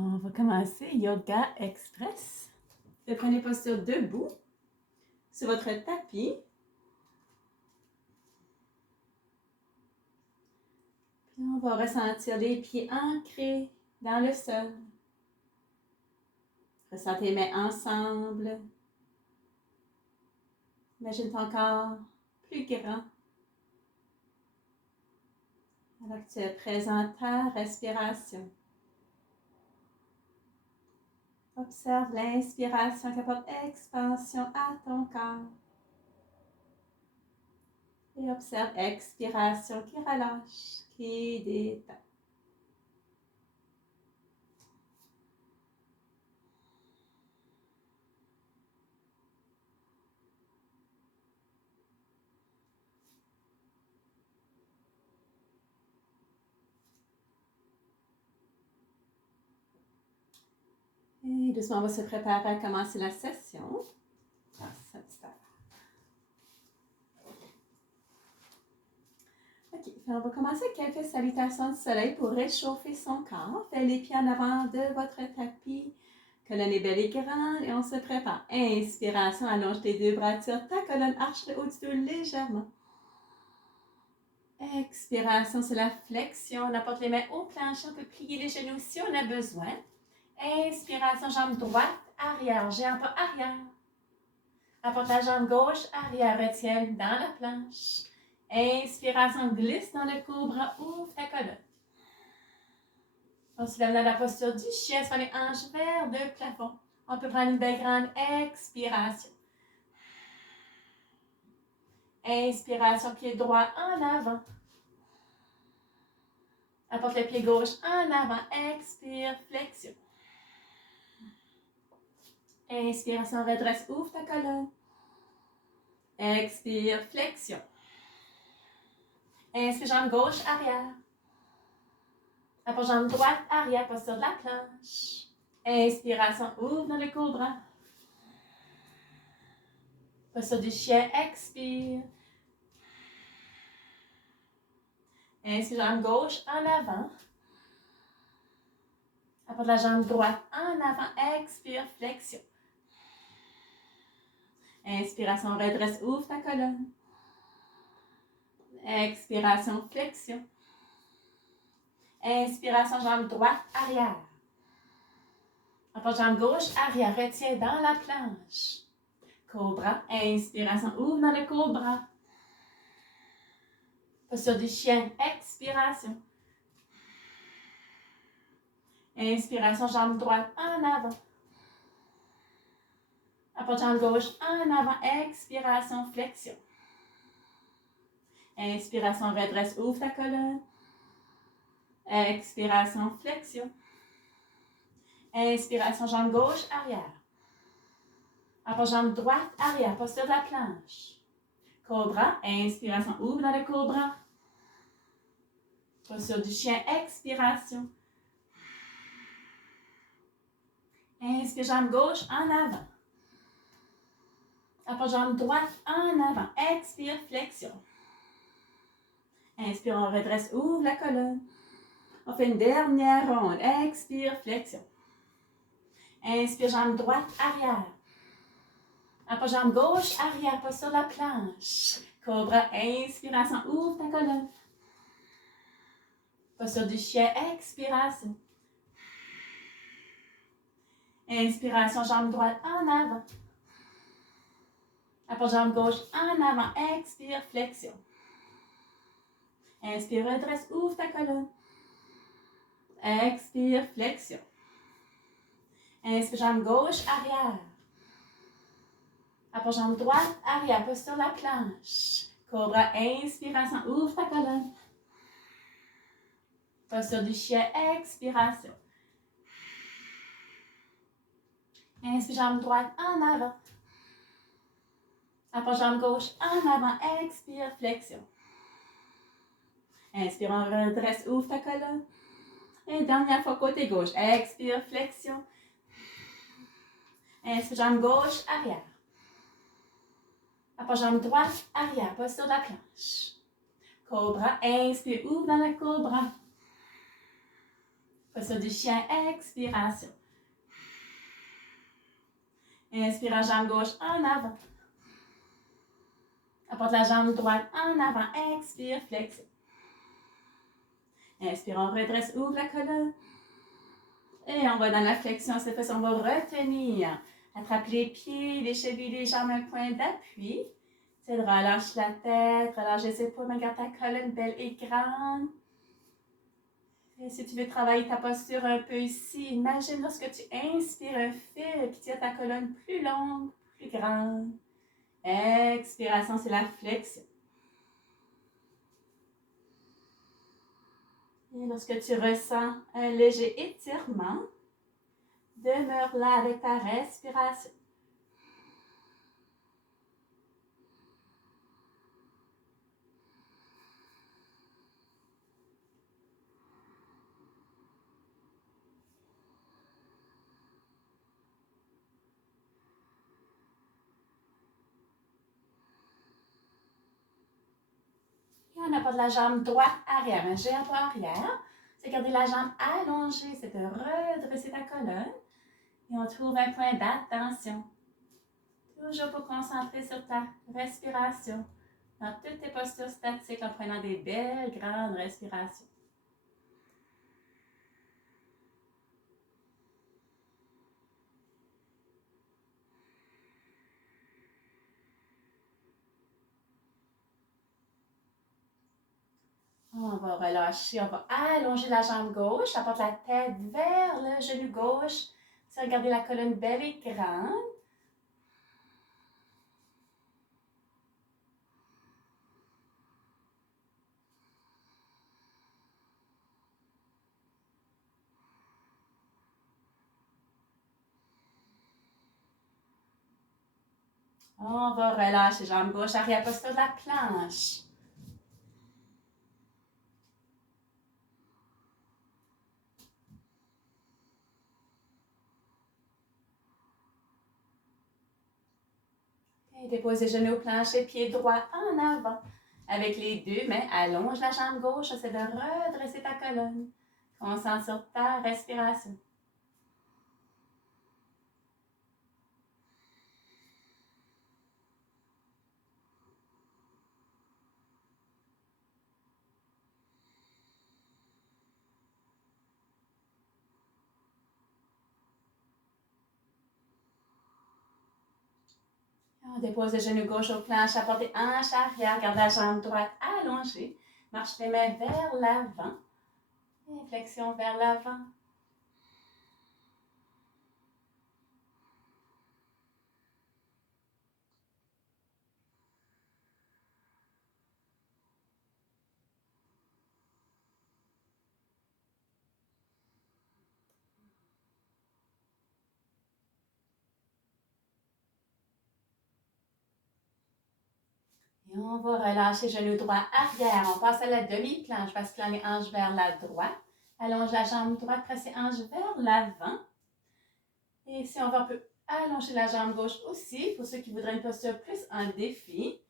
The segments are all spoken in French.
On va commencer Yoga Express. Prenez posture debout sur votre tapis. Puis on va ressentir les pieds ancrés dans le sol. Ressentez les mains ensemble. Imagine ton corps plus grand. Alors que tu es présent à ta respiration. Observe l'inspiration qui apporte expansion à ton corps. Et observe expiration qui relâche, qui détend. Et doucement, on va se préparer à commencer la session. Ça, petite affaire. OK, on va commencer avec quelques salutations du soleil pour réchauffer son corps. Faites les pieds en avant de votre tapis. Colonne est belle et grande et on se prépare. Inspiration, allonge tes deux bras, tire ta colonne, arche le haut du dos légèrement. Expiration, c'est la flexion. On apporte les mains au plancher, on peut plier les genoux si on a besoin. Inspiration, jambe droite, arrière, géant pas arrière. Apporte la jambe gauche, arrière, retiens dans la planche. Inspiration, glisse dans le cobra, ouvre ta colonne. On se lève dans la posture du chien, sur les hanches vers le plafond. On peut prendre une belle grande expiration. Inspiration, pied droit en avant. Apporte le pied gauche en avant, expire, flexion. Inspiration, redresse, ouvre ta colonne. Expire, flexion. Inspire, jambe gauche, arrière. Apporte jambe droite, arrière, posture de la planche. Inspiration, ouvre dans le cobra. Posture du chien, expire. Inspire, jambe gauche en avant. Apporte la jambe droite en avant, expire, flexion. Inspiration, redresse, ouvre ta colonne. Expiration, flexion. Inspiration, jambe droite, arrière. Apporte jambe gauche, arrière, retiens dans la planche. Cobra, inspiration, ouvre dans le cobra. Posture du chien, expiration. Inspiration, jambe droite en avant. Apporte jambe gauche en avant, expiration, flexion. Inspiration, redresse, ouvre ta colonne. Expiration, flexion. Inspiration, jambe gauche, arrière. Apporte jambe droite, arrière, posture de la planche. Cobra, inspiration, ouvre dans le cobra. Posture du chien, expiration. Inspire, jambe gauche en avant. Apporte jambe droite en avant. Expire, flexion. Inspire, on redresse, ouvre la colonne. On fait une dernière ronde. Expire, flexion. Inspire, jambe droite, arrière. Apporte jambe gauche, arrière, posture de la planche. Cobra, inspiration, ouvre ta colonne. Posture du chien, expiration. Inspiration, jambe droite en avant. Apporte jambe gauche en avant, expire, flexion. Inspire, redresse, ouvre ta colonne. Expire, flexion. Inspire, jambe gauche, arrière. Apporte jambe droite, arrière, posture de la planche. Cobra, inspiration, ouvre ta colonne. Posture du chien, expiration. Inspire, jambe droite en avant. Apporte jambe gauche en avant, expire, flexion. Inspire, on redresse, ouvre ta colonne. Et dernière fois, côté gauche. Expire, flexion. Inspire, jambe gauche, arrière. Apporte jambe droite, arrière, posture de la planche. Cobra, inspire, ouvre dans la cobra. Posture du chien, expiration. Inspire, jambe gauche en avant. Apporte la jambe droite en avant. Expire, flexion. Inspire, on redresse, ouvre la colonne. Et on va dans la flexion. Cette fois-ci, on va retenir. Attrape les pieds, les chevilles, les jambes, un point d'appui. Relâche la tête, relâche les épaules, garde ta colonne belle et grande. Et si tu veux travailler ta posture un peu ici, imagine lorsque tu inspires un fil qui tient ta colonne plus longue, plus grande. Expiration, c'est la flexion. Et lorsque tu ressens un léger étirement, demeure là avec ta respiration. Et on apporte la jambe droite arrière, un géant pas arrière. C'est garder la jambe allongée, c'est de redresser ta colonne. Et on trouve un point d'attention. Toujours pour concentrer sur ta respiration. Dans toutes tes postures statiques en prenant des belles, grandes respirations. On va relâcher, on va allonger la jambe gauche, apporte la tête vers le genou gauche. C'est regarder la colonne belle et grande. On va relâcher jambe gauche, arrière posture de la planche. Et dépose les genoux au plancher, pied droit en avant. Avec les deux mains, allonge la jambe gauche, essaie de redresser ta colonne. Concentre sur ta respiration. On dépose le genou gauche au planche, apporte les hanches arrière, garde la jambe droite allongée. Marche les mains vers l'avant. Et flexion vers l'avant. Et on va relâcher genou droit arrière. On passe à la demi-planche. Bascule les hanches vers la droite. Allonge la jambe droite, presse les hanches vers l'avant. Et si on va, on peut allonger la jambe gauche aussi, pour ceux qui voudraient une posture plus en défi.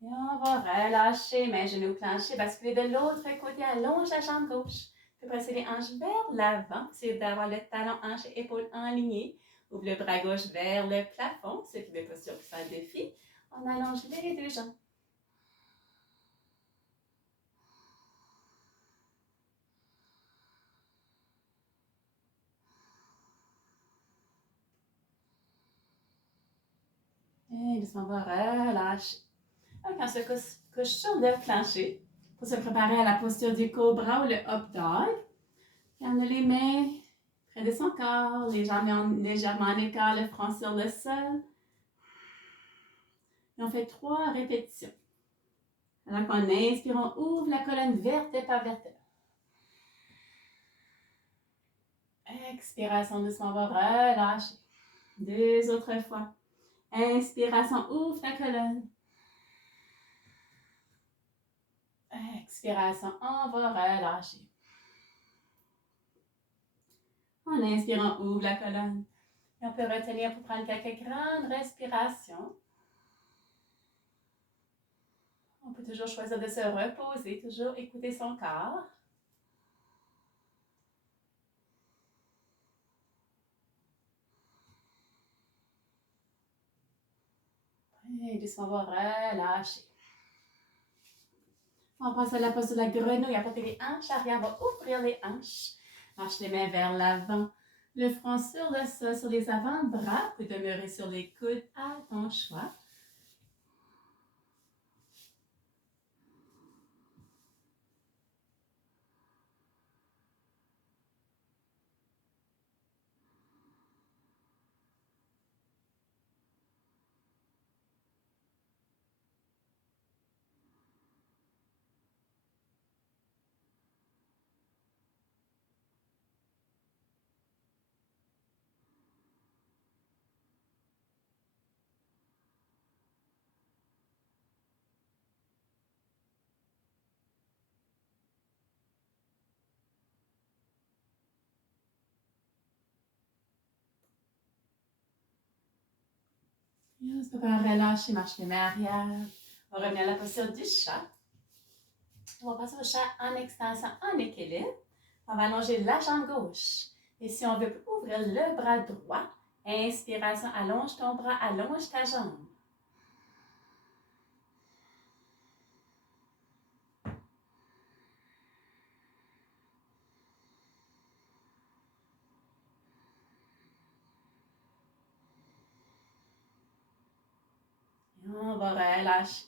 Et on va relâcher, main, genou plancher, basculer de l'autre côté, allonge la jambe gauche. Puis presser les hanches vers l'avant, c'est d'avoir le talon, hanche et épaules alignées. Ouvre le bras gauche vers le plafond, ceux qui veulent posture plus en défi. On allonge les deux jambes. Et doucement, on va relâcher. Donc, on se couche sur le plancher pour se préparer à la posture du cobra ou le up dog. Puis on a les mains près de son corps, les jambes légèrement en écart, le front sur le sol. Et on fait 3 répétitions. Alors qu'on inspire, on ouvre la colonne vertèbre par vertèbre. Expiration, doucement, on va relâcher. 2 autres fois. Inspiration, ouvre ta colonne. Expiration, on va relâcher. En inspirant, ouvre la colonne. Et on peut retenir pour prendre quelques grandes respirations. On peut toujours choisir de se reposer, toujours écouter son corps. Et doucement, on va relâcher. On passe à la posture de la grenouille. Apportez les hanches arrière, on va ouvrir les hanches. Marche les mains vers l'avant. Le front sur le sol, sur les avant-bras. Vous pouvez demeurer sur les coudes à ton choix. On se prépare à relâcher, marche les mains arrière. On va revenir à la posture du chat. On va passer au chat en extension, en équilibre. On va allonger la jambe gauche. Et si on veut ouvrir le bras droit, inspiration, allonge ton bras, allonge ta jambe. Et on va relâcher.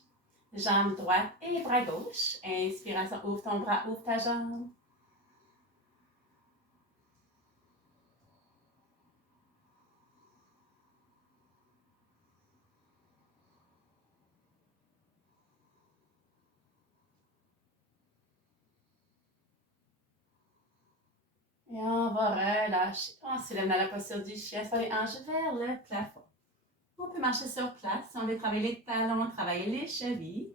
Jambe droite et bras gauche. Inspiration, ouvre ton bras, ouvre ta jambe. Et on va relâcher. On se lève dans la posture du chien, sur les hanches vers le plafond. On peut marcher sur place. Si on veut travailler les talons, travailler les chevilles.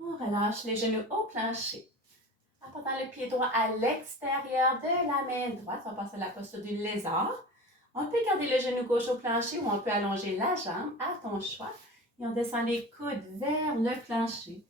On relâche les genoux au plancher. En portant le pied droit à l'extérieur de la main droite, on va passer à la posture du lézard. On peut garder le genou gauche au plancher ou on peut allonger la jambe à ton choix. Et on descend les coudes vers le plancher.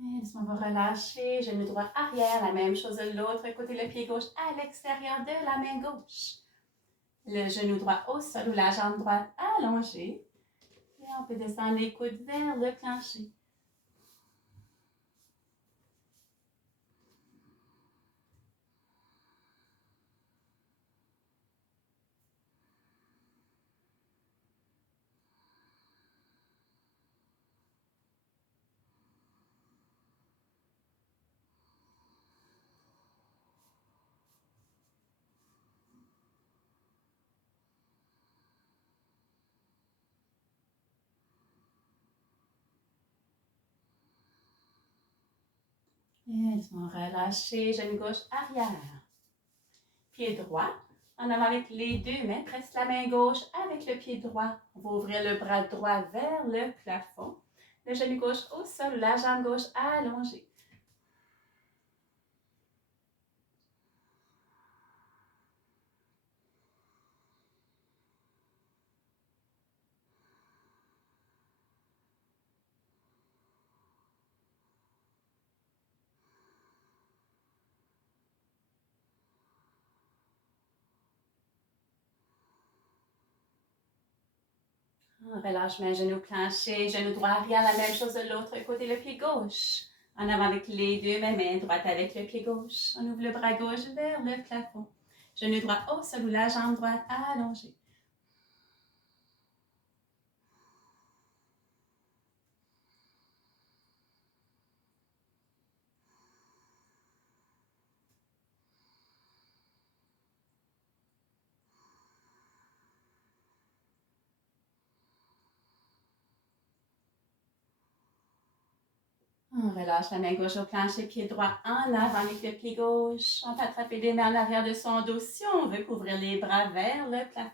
Et on va relâcher, genou droit arrière, la même chose de l'autre côté, le pied gauche à l'extérieur de la main gauche. Le genou droit au sol ou la jambe droite allongée. Et on peut descendre les coudes vers le plancher. Et on relâche, genou gauche arrière. Pied droit, en avant avec les deux mains, presse la main gauche avec le pied droit. On va ouvrir le bras droit vers le plafond. Le genou gauche au sol, la jambe gauche allongée. Relâche mes genoux plancher, genou droit arrière, la même chose de l'autre côté, le pied gauche. En avant avec les deux, mes mains droite avec le pied gauche. On ouvre le bras gauche vers le plafond. Genou droit au sol ou la jambe droite allongée. On relâche la main gauche au plancher, pied droit en avant avec le pied gauche. On peut attraper les mains en arrière de son dos si on veut couvrir les bras vers le plafond.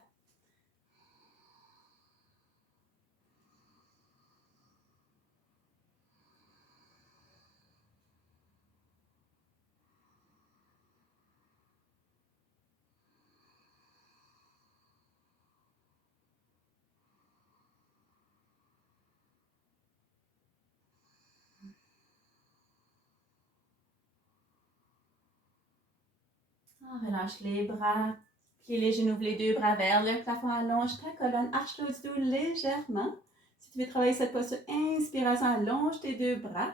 On relâche les bras, plie les genoux, les deux bras vers le plafond, allonge ta colonne, arche le dos légèrement. Si tu veux travailler cette posture, inspiration, allonge tes deux bras.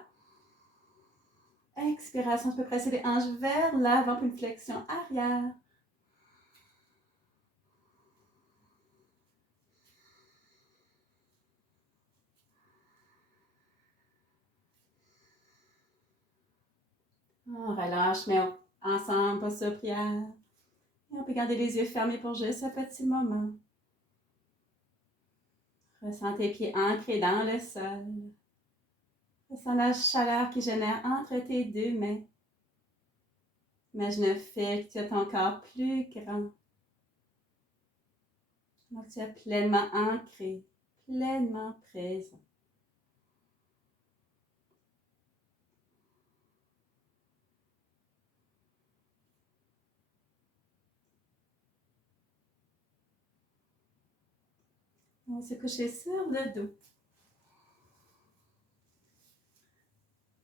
Expiration, tu peux presser les hanches vers l'avant pour une flexion arrière. On relâche, mais ensemble, posture prière. Et on peut garder les yeux fermés pour juste un petit moment. Ressens tes pieds ancrés dans le sol. Ressens la chaleur qui génère entre tes deux mains. Imagine un fil que tu as ton corps plus grand. Donc tu es pleinement ancré, pleinement présent. On va se coucher sur le dos.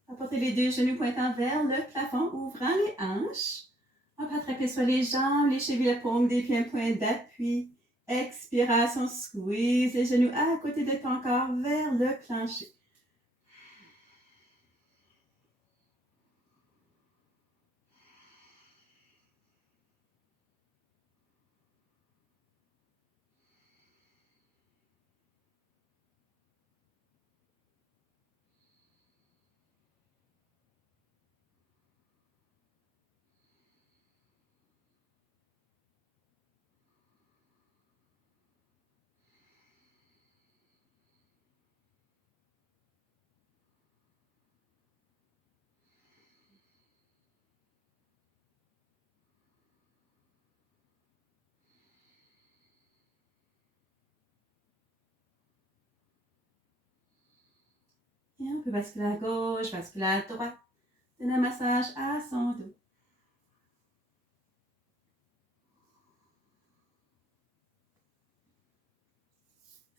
Apportez les deux genoux pointant vers le plafond, ouvrant les hanches. On peut attraper soit les jambes, les chevilles, la paume des pieds, un point d'appui. Expiration, squeeze les genoux à côté de ton corps vers le plancher. Et on peut basculer à gauche, basculer à droite. Donner un massage à son dos.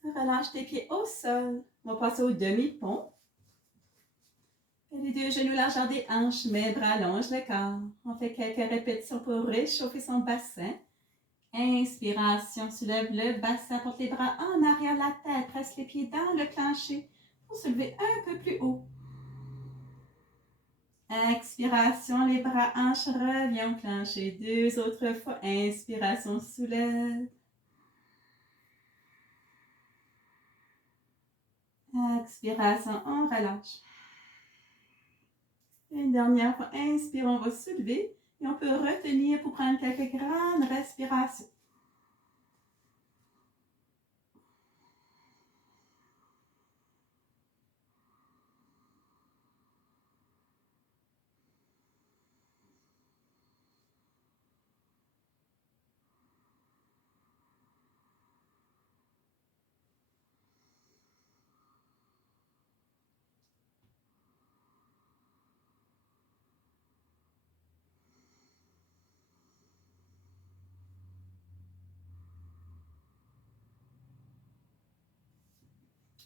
Relâche tes pieds au sol. On va passer au demi-pont. Et les deux genoux largeur des hanches, mes bras allongent le corps. On fait quelques répétitions pour réchauffer son bassin. Inspiration, soulève le bassin, porte les bras en arrière de la tête, presse les pieds dans le plancher pour se lever un peu plus haut. Expiration, les bras hanches, reviens au plancher. Deux autres fois. Inspiration, soulève. Expiration, on relâche. Une dernière fois, inspire, on va soulever et on peut retenir pour prendre quelques grandes respirations.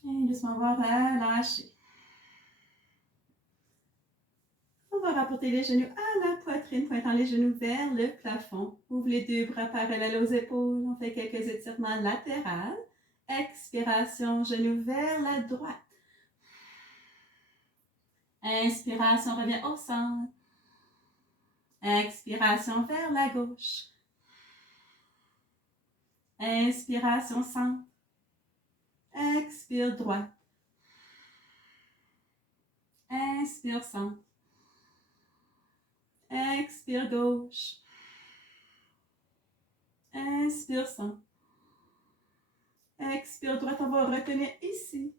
Et doucement, on va relâcher. On va rapporter les genoux à la poitrine, pointant les genoux vers le plafond. Ouvre les deux bras parallèles aux épaules. On fait quelques étirements latéraux. Expiration, genou vers la droite. Inspiration, revient au centre. Expiration vers la gauche. Inspiration, centre. Expire, droite. Inspire, centre. Expire, gauche. Inspire, centre. Expire, droite. On va retenir ici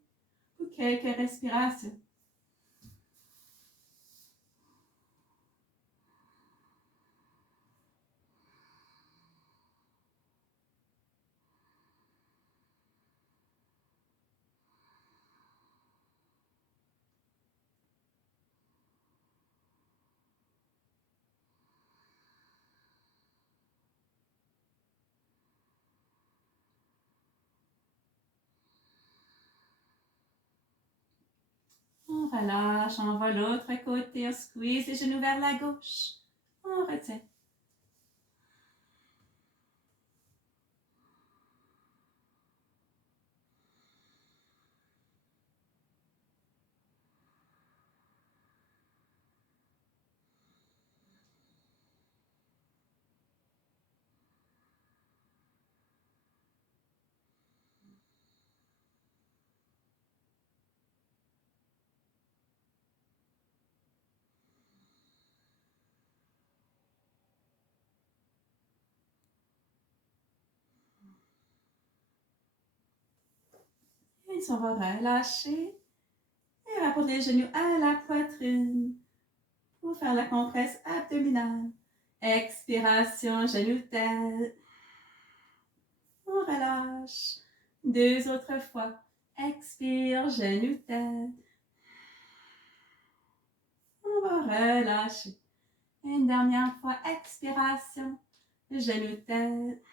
pour quelques respirations. On relâche, on va l'autre côté, on squeeze les genoux vers la gauche. On retient. Et on va relâcher et rapporte les genoux à la poitrine pour faire la compresse abdominale. Expiration, genoux tête. On relâche. 2 autres fois. Expire, genoux tête. On va relâcher. Une dernière fois. Expiration, genoux tête.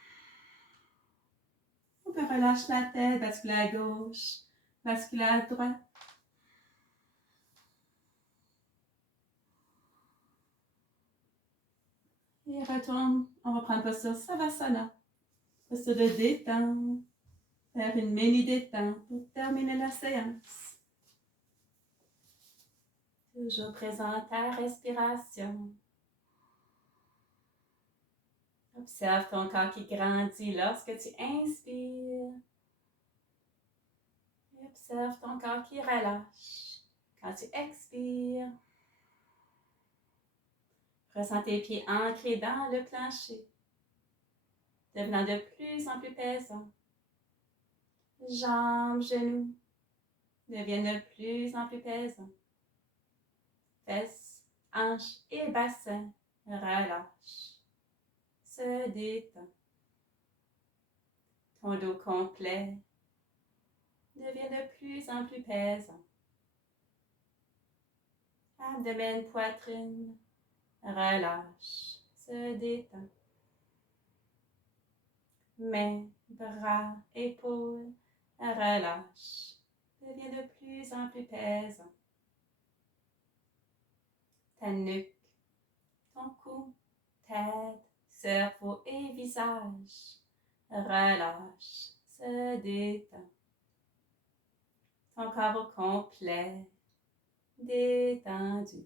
On peut relâcher la tête, basculer à gauche, basculer à droite. Et retourne. On va prendre posture Savasana. Posture de détente. Faire une mini détente pour terminer la séance. Toujours présent à respiration. Observe ton corps qui grandit lorsque tu inspires. Et observe ton corps qui relâche quand tu expires. Ressens tes pieds ancrés dans le plancher, devenant de plus en plus pesants. Jambes, genoux deviennent de plus en plus pesants. Fesses, hanches et bassin relâchent. Se détend. Ton dos complet devient de plus en plus pesant. Abdomen, poitrine, relâche, se détend. Mains, bras, épaules, relâche, devient de plus en plus pesant. Ta nuque, ton cou, tête, cerveau et visage, relâche, se détend. Ton corps au complet, détendu.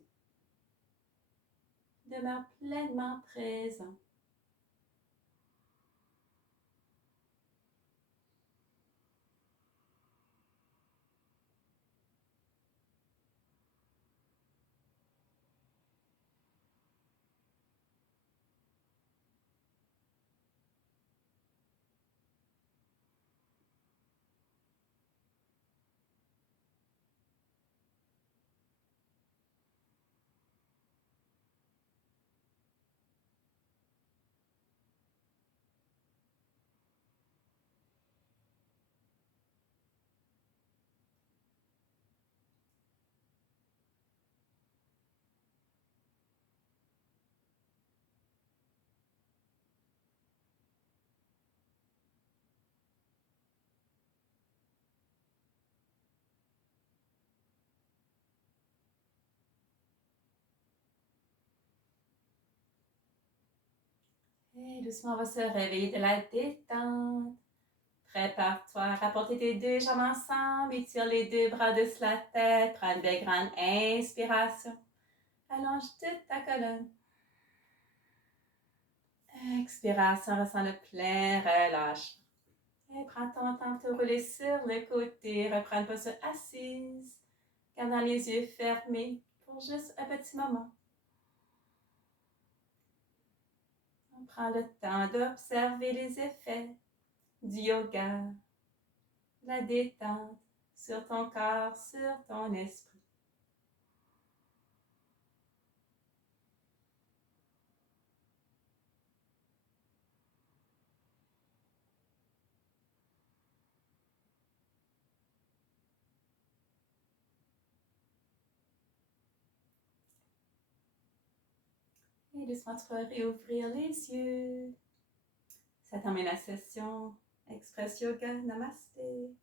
Demeure pleinement présent. Et doucement, on va se réveiller de la détente. Prépare-toi à rapporter tes deux jambes ensemble, étire les deux bras dessus la tête, prends une belle grande inspiration. Allonge toute ta colonne. Expiration, ressens le plein relâchement. Et prends ton temps de te rouler sur le côté, reprends une posture assise, gardant les yeux fermés pour juste un petit moment. On prend le temps d'observer les effets du yoga, la détente sur ton corps, sur ton esprit. Et doucement, tu vas réouvrir les yeux. Ça termine la session Express Yoga. Namasté.